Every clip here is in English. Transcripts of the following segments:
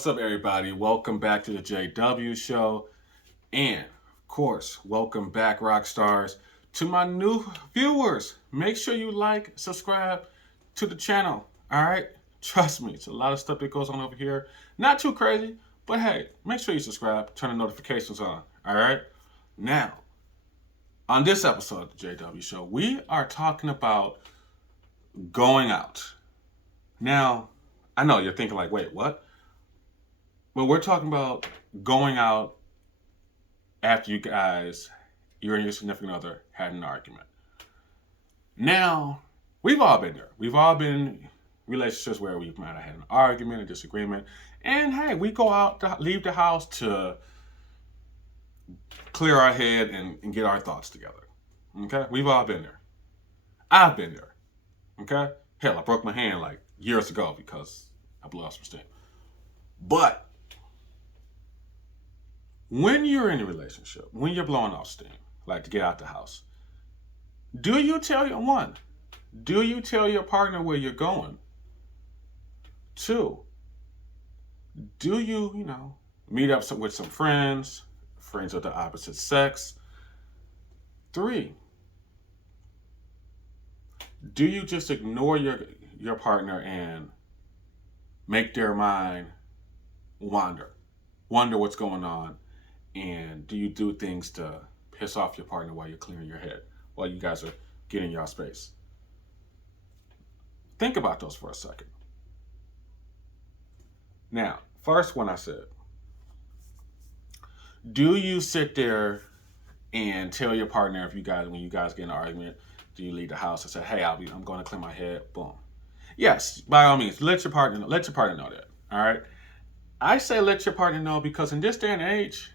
What's up, everybody? Welcome back to the JW Show. And, of course, welcome back, rock stars, to my new viewers. Make sure you like, subscribe to the channel. All right? Trust me, it's a lot of stuff that goes on over here. Not too crazy, but hey, make sure you subscribe, turn the notifications on. All right? Now, on this episode of the JW Show, we are talking about going out. Now, I know you're thinking, like, wait, what? Well, we're talking about going out after you and your significant other had an argument. Now, we've all been there. We've all been in relationships where we might have had an argument, a disagreement, and hey, we go out to leave the house to clear our head and get our thoughts together. Okay? We've all been there. I've been there. Okay? Hell, I broke my hand like years ago because I blew off some steam. But when you're in a relationship, when you're blowing off steam, like to get out the house, do you tell your partner where you're going? 2, do you, meet up with some friends of the opposite sex? 3, do you just ignore your partner and make their mind wonder what's going on? And do you do things to piss off your partner while you're clearing your head, while you guys are getting your space? Think about those for a second. Now, first one I said, do you sit there and tell your partner when you guys get in an argument, do you leave the house and say, hey, I'm going to clear my head, boom. Yes, by all means, let your partner know that, all right? I say let your partner know because in this day and age,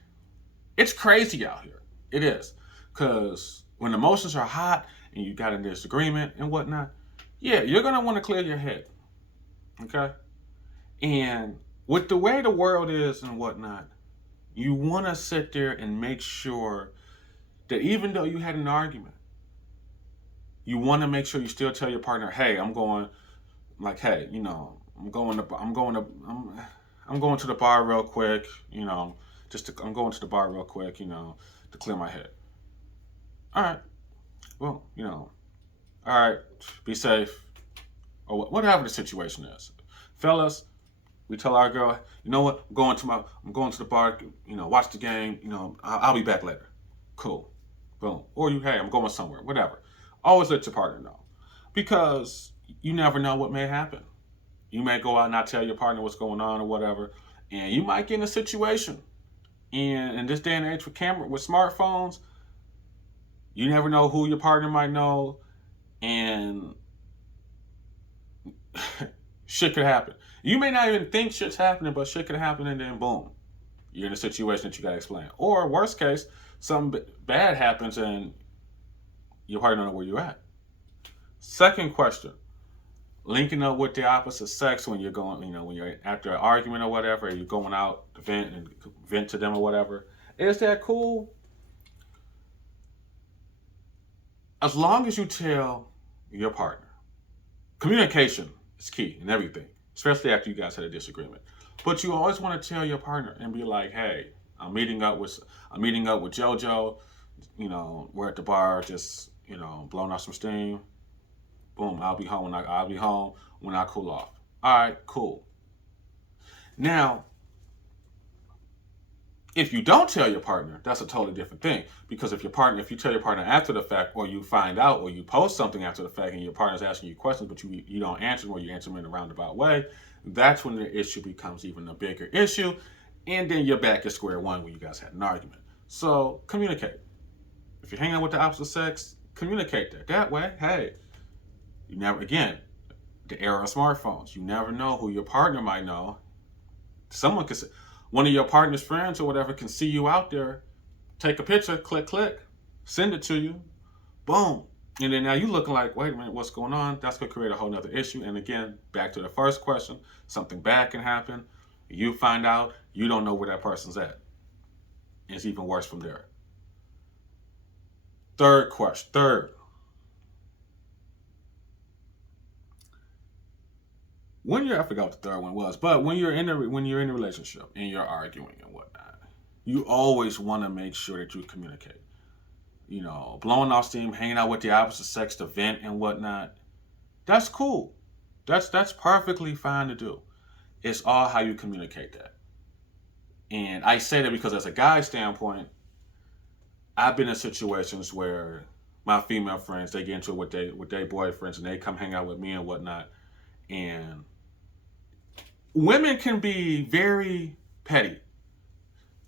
it's crazy out here. It is. Because when emotions are hot and you got a disagreement and whatnot, yeah, you're going to want to clear your head. Okay? And with the way the world is and whatnot, you want to sit there and make sure that even though you had an argument, you want to make sure you still tell your partner, hey, I'm going to the bar real quick, I'm going to the bar real quick, to clear my head. All right. Well, all right, be safe. Or whatever the situation is. Fellas, we tell our girl, you know what, I'm going to the bar, watch the game, I'll be back later. Cool. Boom. Or hey, I'm going somewhere, whatever. Always let your partner know. Because you never know what may happen. You may go out and not tell your partner what's going on or whatever, and you might get in a situation. And in this day and age with smartphones, you never know who your partner might know, and shit could happen. You may not even think shit's happening, but shit could happen, and then boom, you're in a situation that you gotta explain. Or worst case, something bad happens and your partner don't know where you're at. Second question. Linking up with the opposite sex when you're going, when you're after an argument or whatever, you're going out to vent to them or whatever. Is that cool? As long as you tell your partner, communication is key in everything, especially after you guys had a disagreement. But you always want to tell your partner and be like, hey, I'm meeting up with JoJo. We're at the bar, just blowing off some steam. Boom, I'll be home when I cool off. All right, cool. Now, if you don't tell your partner, that's a totally different thing. Because if you tell your partner after the fact, or you find out, or you post something after the fact, and your partner's asking you questions, but you don't answer them, or you answer them in a roundabout way, that's when the issue becomes even a bigger issue, and then you're back at square one when you guys had an argument. So communicate. If you're hanging out with the opposite sex, communicate that. That way, hey. You never, again, the era of smartphones. You never know who your partner might know. One of your partner's friends or whatever can see you out there, take a picture, click, send it to you, boom. And then now you looking like, wait a minute, what's going on? That's going to create a whole nother issue. And again, back to the first question, something bad can happen. You find out, you don't know where that person's at. And it's even worse from there. Third, I forgot what the third one was, but when you're in a relationship and you're arguing and whatnot, you always want to make sure that you communicate. You know, blowing off steam, hanging out with the opposite sex to vent and whatnot. That's cool. That's perfectly fine to do. It's all how you communicate that. And I say that because as a guy standpoint, I've been in situations where my female friends they get into it with their boyfriends and they come hang out with me and whatnot. And women can be very petty.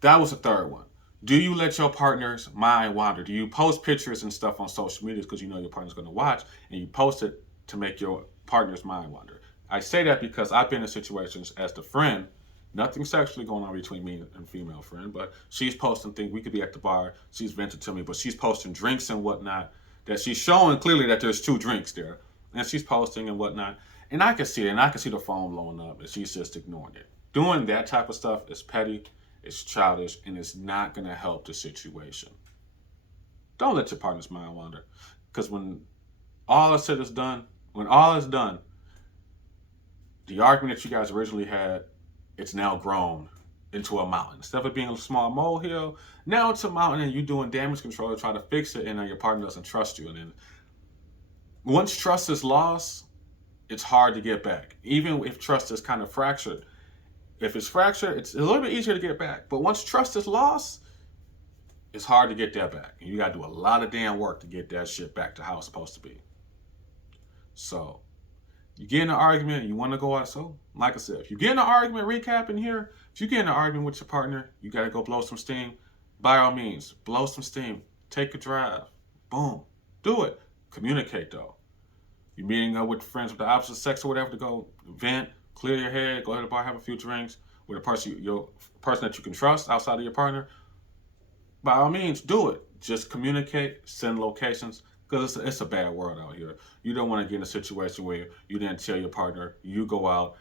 That was the third one. Do you let your partner's mind wander? Do you post pictures and stuff on social media because you know your partner's going to watch and you post it to make your partner's mind wander? I say that because I've been in situations as the friend, nothing sexually going on between me and female friend, but she's posting things. We could be at the bar. She's vented to me, but she's posting drinks and whatnot that she's showing clearly that there's 2 drinks there. And she's posting and whatnot. And I can see it, and I can see the phone blowing up, and she's just ignoring it. Doing that type of stuff is petty, it's childish, and it's not going to help the situation. Don't let your partner's mind wander. Because when all is said is done, the argument that you guys originally had, it's now grown into a mountain. Instead of it being a small molehill, now it's a mountain and you're doing damage control to try to fix it, and then your partner doesn't trust you. And then once trust is lost, it's hard to get back. Even if trust is kind of fractured. If it's fractured, it's a little bit easier to get back. But once trust is lost, it's hard to get that back. And you got to do a lot of damn work to get that shit back to how it's supposed to be. So, you get in an argument and you want to go out. So, like I said, if you get in an argument, recapping here, if you get in an argument with your partner, you got to go blow some steam. By all means, blow some steam. Take a drive. Boom. Do it. Communicate, though. You're meeting up with friends with the opposite sex or whatever to go vent, clear your head, go to the bar, have a few drinks with a person, your person that you can trust outside of your partner. By all means, do it. Just communicate, send locations, because it's a bad world out here. You don't want to get in a situation where you didn't tell your partner, you go out,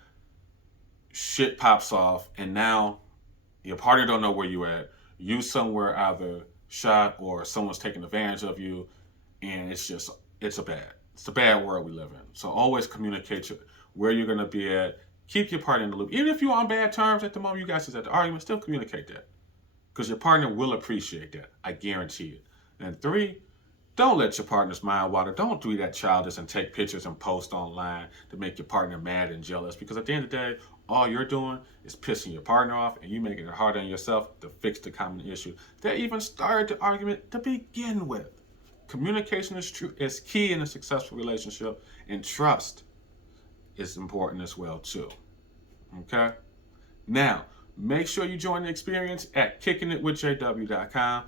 shit pops off, and now your partner don't know where you at. You somewhere either shot or someone's taking advantage of you, and it's a bad world we live in. So always communicate where you're going to be at. Keep your partner in the loop. Even if you're on bad terms at the moment, you guys is at the argument, still communicate that. Because your partner will appreciate that. I guarantee it. And 3, don't let your partner's mind wander. Don't do that childish and take pictures and post online to make your partner mad and jealous. Because at the end of the day, all you're doing is pissing your partner off and you making it harder on yourself to fix the common issue that even started the argument to begin with. Communication is key in a successful relationship, and trust is important as well too. Okay? Now, make sure you join the experience at kickinitwithjw.com.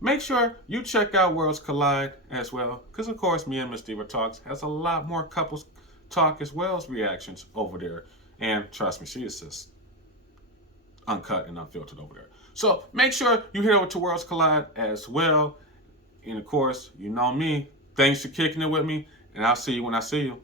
Make sure you check out Worlds Collide as well, because of course me and Miss Diva Talks has a lot more couples talk as well as reactions over there. And trust me, she is just uncut and unfiltered over there. So make sure you head over to Worlds Collide as well. And of course, you know me. Thanks for kicking it with me, and I'll see you when I see you.